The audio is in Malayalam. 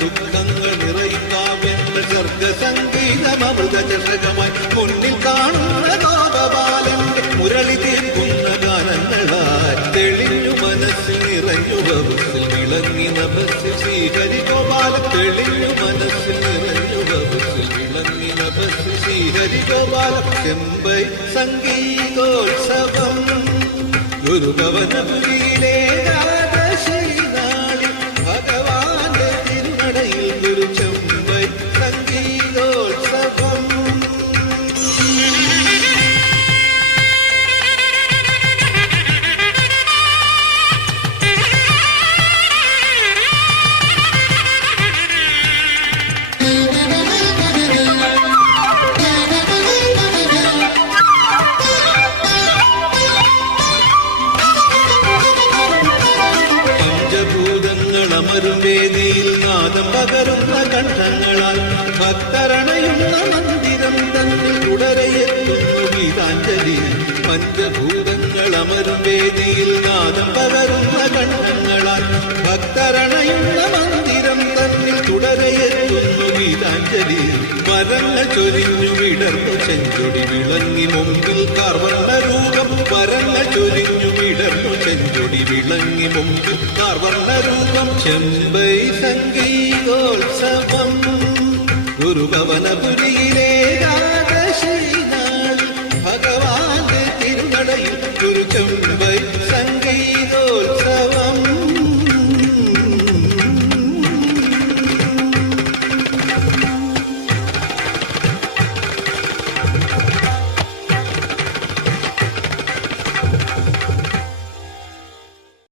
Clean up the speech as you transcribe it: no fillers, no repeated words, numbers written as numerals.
ദുഃഖങ്ങൾ നിറയും കാവ്യങ്ങൾ സർഗസംഗീതമൃതചഷകമായി മുന്നിൽ കാണുന്ന ഗോപബാലന്റെ മുരളി തീർക്കുന്ന ഗാനങ്ങളായി തെളിഞ്ഞു മനസ്സിൽ നിറഞ്ഞു വകുസിൽ വിളങ്ങി നഭസിൽ ശ്രീഹരിഗോപാലൻ തെളിഞ്ഞു മനസ്സിൽ നിറഞ്ഞു വകുസിൽ വിളങ്ങി നഭസിൽ ശ്രീഹരിഗോപാലൻ ചെമ്പൈ സംഗീതോത്സവം ഗുരുഭവനപുരിയിലെ രാജശ്രീനാളിൽ ഭഗവാന്റെ തിരുനടയിൽ ഗുരു ചെമ്പൈ സംഗീതോത്സവം. വേദിയിൽ നാദം പകരുന്ന കണ്ഠങ്ങളാൽ ഭക്തരണയുന്ന മന്ദിരം തന്നിൽ തുടരെയെത്തുന്നു ഗീതാഞ്ജലി. പഞ്ചഭൂതങ്ങൾ അമരും വേദിയിൽ നാദം പകരുന്ന കണ്ഠങ്ങളാൽ ഭക്തരണയുന്ന മന്ദിരം തന്നിൽ തുടരെയെത്തുന്നു ഗീതാഞ്ജലി. മരങ്ങൾ ചൊരിഞ്ഞു വിടർന്നു ചെഞ്ചൊടി വിളങ്ങി മുമ്പിൽ കാർവർണ്ണ രൂപം. മരങ്ങൾ ചൊരിഞ്ഞു വിടർന്നു ചെഞ്ചൊടി വിളങ്ങി മുമ്പിൽ കാർവർണ്ണ രൂപം. ചെമ്പൈ സംഗീതോത്സവം ഗുരുഭവന